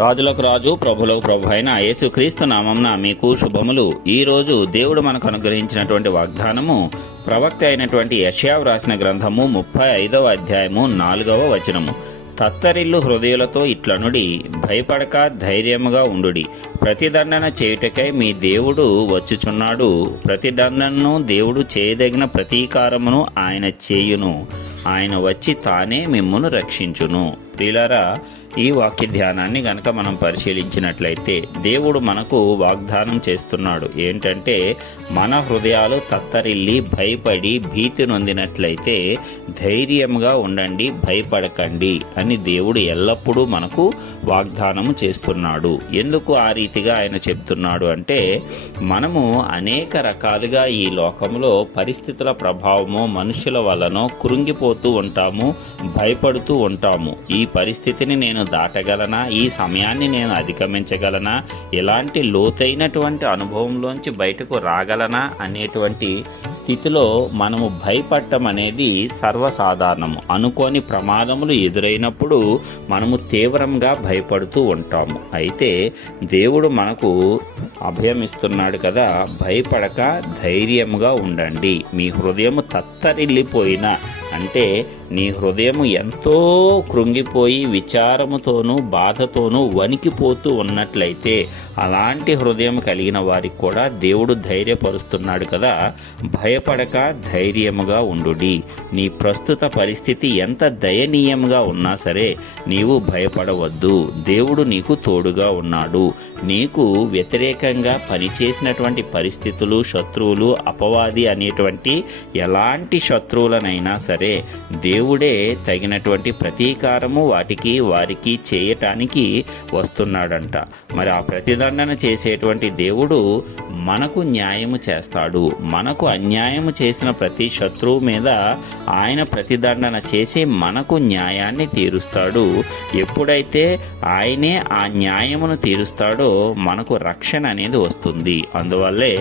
రాజులకు రాజు ప్రభులకు ప్రభు అయిన యేసుక్రీస్తు నామంన మీకు శుభములు. ఈరోజు దేవుడు మనకు అనుగ్రహించినటువంటి వాగ్దానము ప్రవక్త అయినటువంటి యెషయా వ్రాసిన గ్రంథము 35వ అధ్యాయము 4వ వచనము. తత్తరిల్లు హృదయులతో ఇట్లనుడి, భయపడక ధైర్యముగా ఉండుడి. ప్రతిదండన చేయుటకై మీ దేవుడు వచ్చుచున్నాడు. ప్రతిదండనను దేవుడు చేయదగిన ప్రతీకారమును ఆయన చేయును. ఆయన వచ్చి తానే మిమ్మును రక్షించును. ప్రియులారా, ఈ వాక్య ధ్యానాన్ని గనక మనం పరిశీలించినట్లయితే దేవుడు మనకు వాగ్దానం చేస్తున్నాడు. ఏంటంటే, మన హృదయాలు తత్తరిల్లి భయపడి భీతి నొందినట్లయితే ధైర్యంగా ఉండండి, భయపడకండి అని దేవుడు ఎల్లప్పుడూ మనకు వాగ్దానం చేస్తున్నాడు. ఎందుకు ఆ రీతిగా ఆయన చెప్తున్నాడు అంటే, మనము అనేక రకాలుగా ఈ లోకంలో పరిస్థితుల ప్రభావమో మనుషుల వలనో కృంగిపోతూ ఉంటాము, భయపడుతూ ఉంటాము. ఈ పరిస్థితిని నేను దాటగలనా, ఈ సమయాన్ని నేను అధిగమించగలనా, ఎలాంటి లోతైనటువంటి అనుభవంలోంచి బయటకు రాగలనా అనేటువంటి స్థితిలో మనము భయపడటం అనేది సర్వసాధారణము. అనుకోని ప్రమాదములు ఎదురైనప్పుడు మనము తీవ్రంగా భయపడుతూ ఉంటాము. అయితే దేవుడు మనకు అభయమిస్తున్నాడు కదా, భయపడక ధైర్యముగా ఉండండి. మీ హృదయము తత్తరిల్లిపోయినా, అంటే నీ హృదయం ఎంతో కృంగిపోయి విచారముతోనూ బాధతోనూ వణికిపోతూ ఉన్నట్లయితే, అలాంటి హృదయం కలిగిన వారికి కూడా దేవుడు ధైర్యపరుస్తున్నాడు కదా, భయపడక ధైర్యముగా ఉండుడి. నీ ప్రస్తుత పరిస్థితి ఎంత దయనీయంగా ఉన్నా సరే నీవు భయపడవద్దు. దేవుడు నీకు తోడుగా ఉన్నాడు. నీకు వ్యతిరేకంగా పనిచేసినటువంటి పరిస్థితులు, శత్రువులు, అపవాది అనేటువంటి ఎలాంటి శత్రువులనైనా సరే దేవుడే తగినటువంటి ప్రతీకారము వారికి చేయటానికి వస్తున్నాడంట. మరి ఆ ప్రతిదండన చేసేటువంటి దేవుడు మనకు న్యాయము చేస్తాడు. మనకు అన్యాయము చేసిన ప్రతి శత్రువు మీద ఆయన ప్రతిదండన చేసి మనకు న్యాయాన్ని తీరుస్తాడు. ఎప్పుడైతే ఆయనే ఆ న్యాయమును తీరుస్తాడో మనకు రక్షణ అనేది వస్తుంది. అందువల్లే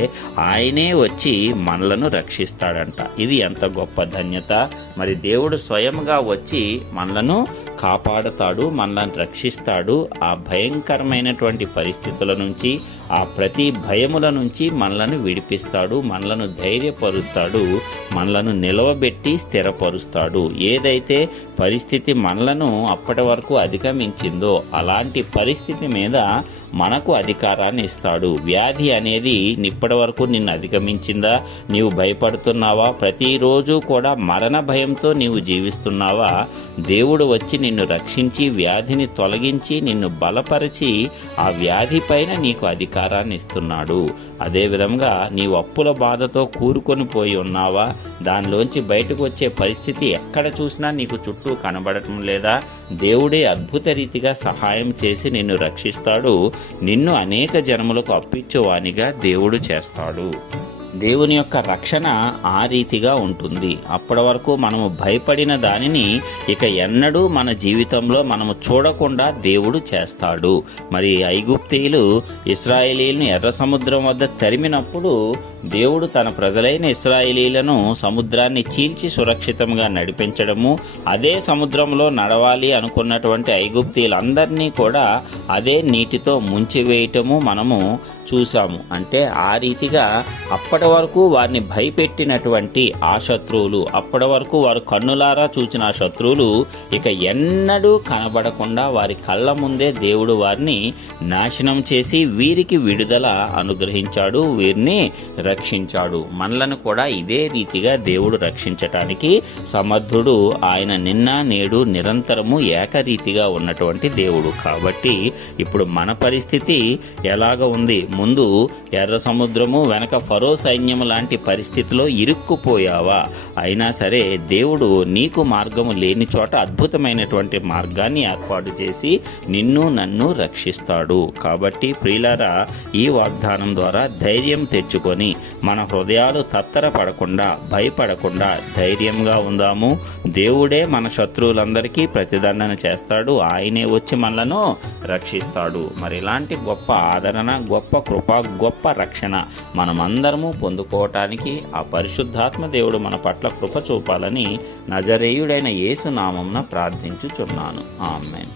ఆయనే వచ్చి మనలను రక్షిస్తాడంట. ఇది ఎంత గొప్ప ధన్యత! మరి దేవుడు స్వయంగా వచ్చి మనలను కాపాడుతాడు, మనల్ని రక్షిస్తాడు. ఆ భయంకరమైనటువంటి పరిస్థితుల నుంచి, ఆ ప్రతి భయముల నుంచి మనలను విడిపిస్తాడు, మనలను ధైర్యపరుస్తాడు, మనలను నిలవబెట్టి స్థిరపరుస్తాడు. ఏదైతే పరిస్థితి మనలను అప్పటి వరకు అధిగమించిందో అలాంటి పరిస్థితి మీద మనకు అధికారాన్ని ఇస్తాడు. వ్యాధి అనేది ఇప్పటి వరకు నిన్ను అధిగమించిందా? నీవు భయపడుతున్నావా? ప్రతిరోజు కూడా మరణ భయంతో నీవు జీవిస్తున్నావా? దేవుడు వచ్చి నిన్ను రక్షించి వ్యాధిని తొలగించి నిన్ను బలపరిచి ఆ వ్యాధి పైన నీకు అధికారాన్ని ఇస్తున్నాడు. అదేవిధంగా నీవు అప్పుల బాధతో కూరుకొని పోయి ఉన్నావా? దానిలోంచి బయటకు వచ్చే పరిస్థితి ఎక్కడ చూసినా నీకు చుట్టూ కనబడటం లేదా? దేవుడే అద్భుత రీతిగా సహాయం చేసి నిన్ను రక్షిస్తాడు. నిన్ను అనేక జన్మలకు అప్పించువానిగా దేవుడు చేస్తాడు. దేవుని యొక్క రక్షణ ఆ రీతిగా ఉంటుంది. అప్పటి వరకు మనము భయపడిన దానిని ఇక ఎన్నడూ మన జీవితంలో మనము చూడకుండా దేవుడు చేస్తాడు. మరి ఐగుప్తీయులు ఇశ్రాయేలీయులను ఎర్ర సముద్రం వద్ద తరిమినప్పుడు దేవుడు తన ప్రజలైన ఇశ్రాయేలీయులను సముద్రాన్ని చీల్చి సురక్షితంగా నడిపించడము, అదే సముద్రంలో నడవాలి అనుకున్నటువంటి ఐగుప్తీయులందరినీ కూడా అదే నీటితో ముంచివేయటము మనము చూసాము. అంటే ఆ రీతిగా అప్పటి వరకు వారిని భయపెట్టినటువంటి ఆ శత్రువులు, అప్పటి వరకు వారు కన్నులారా చూసిన ఆ శత్రువులు ఇక ఎన్నడూ కనబడకుండా వారి కళ్ళ ముందే దేవుడు వారిని నాశనం చేసి వీరికి విడుదల అనుగ్రహించాడు, వీరిని రక్షించాడు. మనలను కూడా ఇదే రీతిగా దేవుడు రక్షించటానికి సమర్థుడు. ఆయన నిన్న నేడు నిరంతరము ఏకరీతిగా ఉన్నటువంటి దేవుడు. కాబట్టి ఇప్పుడు మన పరిస్థితి ఎలాగ ఉంది? ముందు ఎర్ర సముద్రము, వెనక ఫరో సైన్యము లాంటి పరిస్థితిలో ఇరుక్కుపోయావా? అయినా సరే దేవుడు నీకు మార్గము లేని చోట అద్భుతమైనటువంటి మార్గాన్ని ఏర్పాటు చేసి నిన్ను నన్ను రక్షిస్తాడు. కాబట్టి ప్రియులారా, ఈ వాగ్దానం ద్వారా ధైర్యం తెచ్చుకొని మన హృదయాలు తత్తరపడకుండా, భయపడకుండా ధైర్యంగా ఉందాము. దేవుడే మన శత్రువులందరికీ ప్రతిదండన చేస్తాడు. ఆయనే వచ్చి మనలను రక్షిస్తాడు. మరి ఇలాంటి గొప్ప ఆదరణ, గొప్ప కృప, గొప్ప రక్షణ మనమందరము పొందుకోవటానికి ఆ పరిశుద్ధాత్మ దేవుడు మన పట్ల కృప చూపాలని నజరేయుడైన యేసు నామమున ప్రార్థించుచున్నాను. ఆమేన్.